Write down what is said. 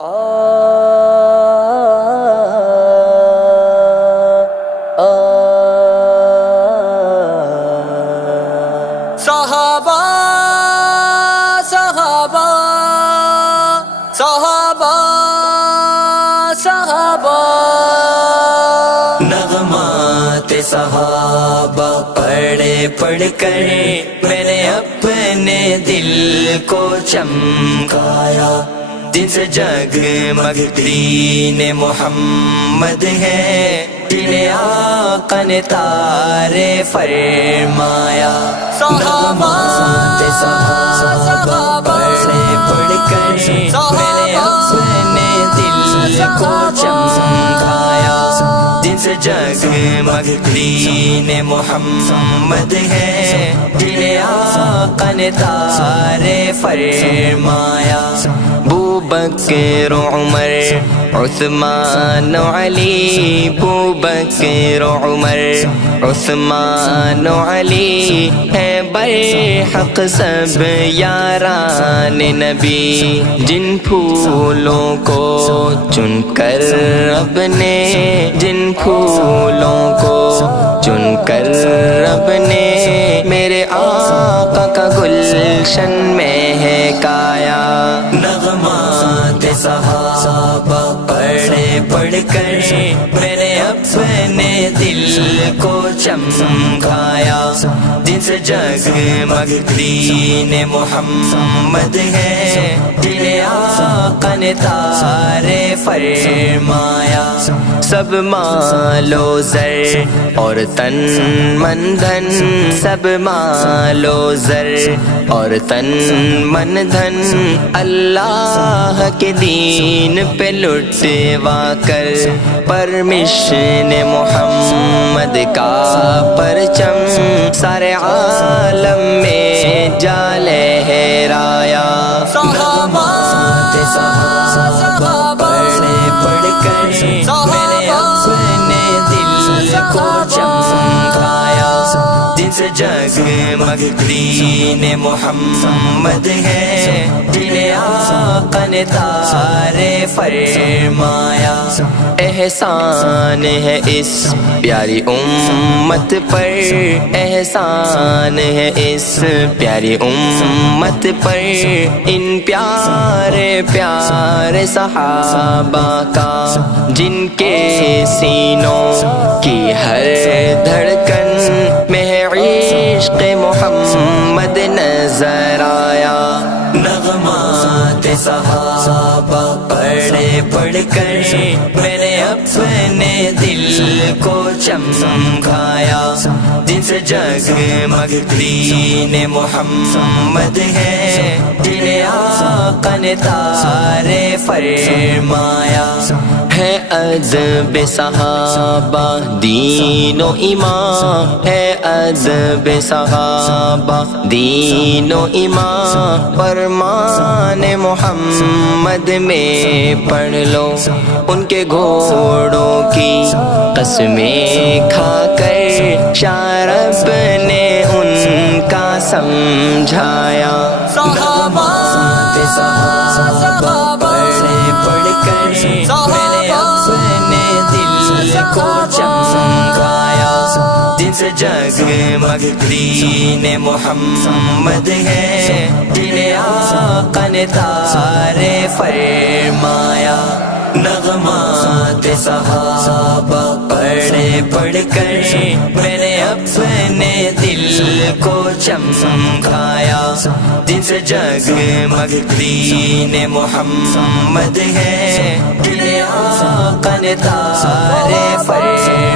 صحابہ صحابہ صحابہ صحابہ نغمات صحابہ پڑھ کر میں نے اپنے دل کو چمکایا، جن سے جگمگ دین محمد ہے، جنہیں آقا نے تارے فرمایا۔ نغمات صحابہ پڑھ کر میں نے اپنے دل کو چمکایا، جن سے جگمگ دین محمد ہے، جنہیں آقا نے تارے فرمایا۔ بکر عمر عثمان علی، بکر عمر عثمان علی ہے برحق سب یاران نبی، جن پھولوں کو چن کر رب نے، جن پھولوں کو چن کر رب نے میرے آقا کا گلشن میں ہے کایا۔ نغمات صحابہ پڑھ کر میں نے اپنے دل کو چمکایا، جن سے جگمگ دین محمد ہے، جنہیں آقا نے تارے فرمایا۔ سب مال و زر اور تن من دھن، سب مال و زر اور تن من دھن اللہ کے دین پہ لٹوا کر، پرمشن محمد کا پرچم سارے عالم میں جا لہرایا۔ نغمات صحابہ پڑھ کر میں نے اپنے دل کو چمکایا، جن سے جگمگ دین محمد ہے، جنہیں آقا نے تارے فرمایا۔ احسان ہے اس پیاری امت پر، احسان ہے اس پیاری امت پر، ان پیارے پیارے صحابہ کا، جن کے سینوں کی ہر دھڑکن میں عشق محمد نظر آیا۔ نغمات صحابہ پڑھ کر میں نے اپنے دل کو چمکایا، جن سے جگمگ دین محمد ہے، جنہیں آقا نے تارے فرمایا۔ ہے ادب صحابہ دین و ایمان، ہے ادب صحابہ دین و ایمان، فرمان محمد میں پڑھ لو، ان کے گھوڑوں کی قسمیں کھا کر شارب نے ان کا سمجھایا۔ نغمات صحابہ پڑھ کر میں نے اپنے دل کو چمکایا، جن سے جگمگ دین محمد ہے، جنہیں آقا نے تارے فرمایا۔ نغمات صحابہ پڑھ کر میں نے اپنے دل کو چمکایا، جن سے جگمگ دین محمد ہے، جنہیں آقا نے تارے فرمایا۔